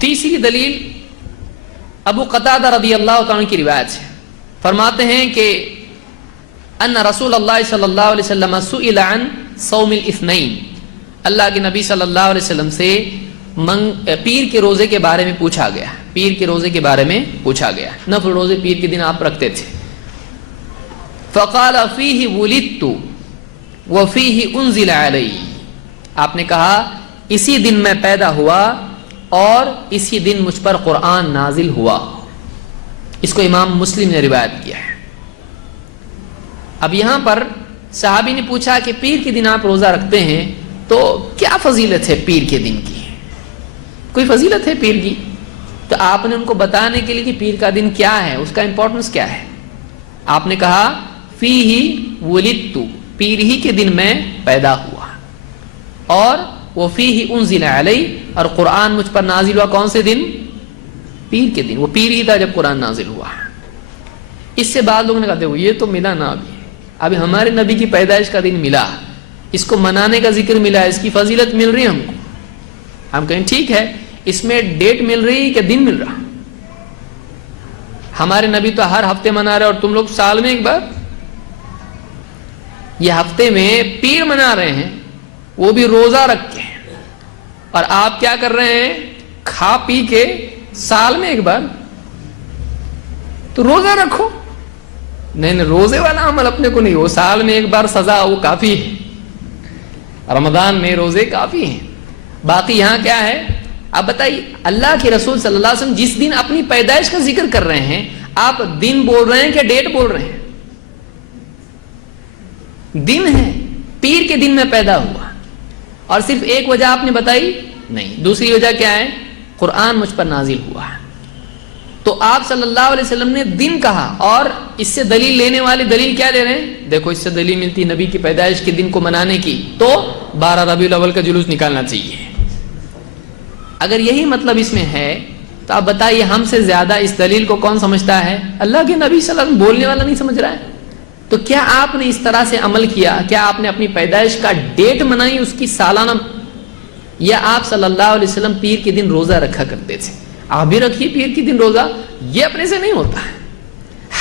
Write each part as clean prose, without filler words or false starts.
تیسری دلیل ابو قتادہ رضی اللہ تعالیٰ کی روایت ہے، فرماتے ہیں کہ ان رسول اللہ صلی اللہ علیہ وسلم سئل عن صوم الاثنین، اللہ کے نبی صلی اللہ علیہ وسلم سے پیر کے روزے کے بارے میں پوچھا گیا، پیر کے روزے کے بارے میں پوچھا گیا، نفل روزے پیر کے دن آپ رکھتے تھے۔ فقال فیہ ولدت وفیہ انزل علی، آپ نے کہا اسی دن میں پیدا ہوا اور اسی دن مجھ پر قرآن نازل ہوا۔ اس کو امام مسلم نے روایت کیا ہے۔ اب یہاں پر صحابی نے پوچھا کہ پیر کے دن آپ روزہ رکھتے ہیں تو کیا فضیلت ہے پیر کے دن کی، کوئی فضیلت ہے پیر کی؟ تو آپ نے ان کو بتانے کے لیے کہ پیر کا دن کیا ہے، اس کا امپورٹنس کیا ہے، آپ نے کہا فیہ ولدت، پیر ہی کے دن میں پیدا ہوا، اور وفیہ انزل علی، اور قرآن مجھ پر نازل ہوا کون سے دن؟ پیر کے دن، وہ پیر ہی تھا جب قرآن نازل ہوا۔ اس سے بعد لوگوں نے کہا دیکھو یہ تو ملا نا، ابھی ہمارے نبی کی پیدائش کا دن ملا، اس کو منانے کا ذکر ملا، اس کی فضیلت مل رہی ہے ہم کو، ہم کہیں ٹھیک ہے، اس میں ڈیٹ مل رہی کہ دن مل رہا؟ ہمارے نبی تو ہر ہفتے منا رہے اور تم لوگ سال میں ایک بار، یہ ہفتے میں پیر منا رہے ہیں، وہ بھی روزہ رکھ کے، اور آپ کیا کر رہے ہیں؟ کھا پی کے سال میں ایک بار، تو روزہ رکھو۔ نہیں روزے والا عمل اپنے کو نہیں، وہ سال میں ایک بار سزا وہ کافی ہے، رمضان میں روزے کافی ہیں، باقی یہاں کیا ہے؟ اب بتائیے اللہ کے رسول صلی اللہ علیہ وسلم جس دن اپنی پیدائش کا ذکر کر رہے ہیں، آپ دن بول رہے ہیں کہ ڈیٹ بول رہے ہیں؟ دن ہے، پیر کے دن میں پیدا ہوا، اور صرف ایک وجہ آپ نے بتائی نہیں، دوسری وجہ کیا ہے؟ قرآن مجھ پر نازل ہوا ہے۔ تو آپ صلی اللہ علیہ وسلم نے دن کہا، اور اس سے دلیل لینے والے دلیل کیا لے رہے ہیں؟ دیکھو اس سے دلیل ملتی نبی کی پیدائش کے دن کو منانے کی، تو 12 ربیع الاول کا جلوس نکالنا چاہیے۔ اگر یہی مطلب اس میں ہے تو آپ بتائیے ہم سے زیادہ اس دلیل کو کون سمجھتا ہے؟ اللہ کے نبی صلی اللہ علیہ وسلم بولنے والا نہیں سمجھ رہا ہے۔ تو کیا آپ نے اس طرح سے عمل کیا؟ کیا آپ نے اپنی پیدائش کا ڈیٹ منائی اس کی سالانہ، یا آپ صلی اللہ علیہ وسلم پیر کے دن روزہ رکھا کرتے تھے؟ آپ بھی رکھیے پیر کے دن روزہ، یہ اپنے سے نہیں ہوتا ہے،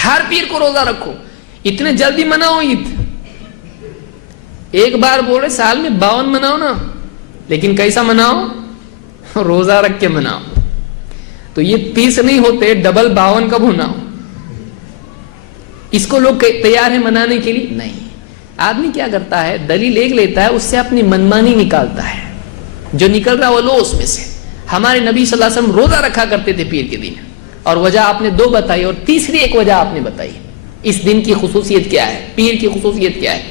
ہر پیر کو روزہ رکھو، اتنے جلدی مناؤ عید، ایک بار بولے سال میں 52 مناؤ نا، لیکن کیسا مناؤ؟ روزہ رکھ کے مناؤ۔ تو یہ 30 نہیں ہوتے، ڈبل 52 کب ہونا ہو؟ اس کو لوگ تیار ہیں منانے کے لیے؟ نہیں۔ آدمی کیا کرتا ہے؟ دلیل ایک لیتا ہے، اس سے اپنی منمانی نکالتا ہے، جو نکل رہا وہ لو اس میں سے۔ ہمارے نبی صلی اللہ علیہ وسلم روزہ رکھا کرتے تھے پیر کے دن، اور وجہ آپ نے 2 بتائی، اور تیسری ایک وجہ آپ نے بتائی، اس دن کی خصوصیت کیا ہے، پیر کی خصوصیت کیا ہے؟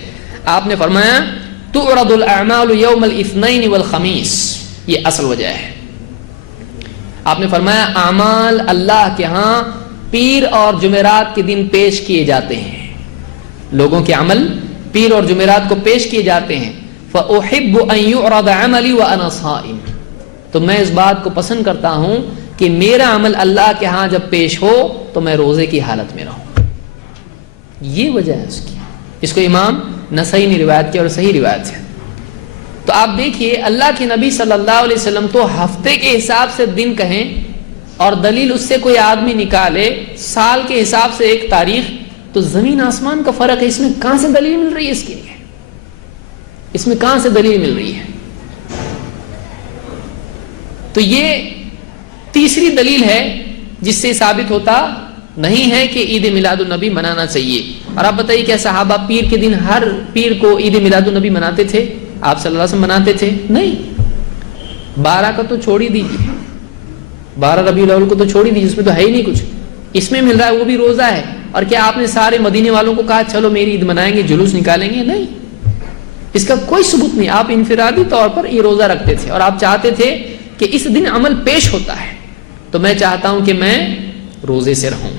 آپ نے فرمایا تعرض الاعمال یوم الاثنین والخمیس، یہ اصل وجہ ہے۔ آپ نے فرمایا اعمال اللہ کے ہاں پیر اور جمعرات کے دن پیش کیے جاتے ہیں، لوگوں کے عمل پیر اور جمعرات کو پیش کیے جاتے ہیں۔ فأحب ان يعرض عملی وانا صائم، تو میں اس بات کو پسند کرتا ہوں کہ میرا عمل اللہ کے ہاں جب پیش ہو تو میں روزے کی حالت میں رہوں، یہ وجہ ہے اس کی۔ اس کو امام نسائی نے روایت کیا اور صحیح روایت ہے۔ تو آپ دیکھیے اللہ کے نبی صلی اللہ علیہ وسلم تو ہفتے کے حساب سے دن کہیں، اور دلیل اس سے کوئی آدمی نکالے سال کے حساب سے ایک تاریخ، تو زمین آسمان کا فرق ہے۔ اس میں کہاں سے دلیل مل رہی ہے؟ اس کے لیے اس میں کہاں سے دلیل مل رہی ہے؟ تو یہ تیسری دلیل ہے جس سے ثابت ہوتا نہیں ہے کہ عید میلاد النبی منانا چاہیے۔ اور آپ بتائیے کیا صحابہ پیر کے دن ہر پیر کو عید میلاد النبی مناتے تھے؟ آپ صلی اللہ علیہ وسلم مناتے تھے؟ نہیں۔ 12 کا تو چھوڑ ہی دیجیے، 12 ربیع الاول کو تو چھوڑ ہی دیجیے، اس میں تو ہے ہی نہیں کچھ، اس میں مل رہا ہے وہ بھی روزہ ہے۔ اور کیا آپ نے سارے مدینے والوں کو کہا چلو میری عید منائیں گے، جلوس نکالیں گے؟ نہیں، اس کا کوئی ثبوت نہیں۔ آپ انفرادی طور پر یہ روزہ رکھتے تھے، اور آپ چاہتے تھے کہ اس دن عمل پیش ہوتا ہے، تو میں چاہتا ہوں کہ میں روزے سے رہوں۔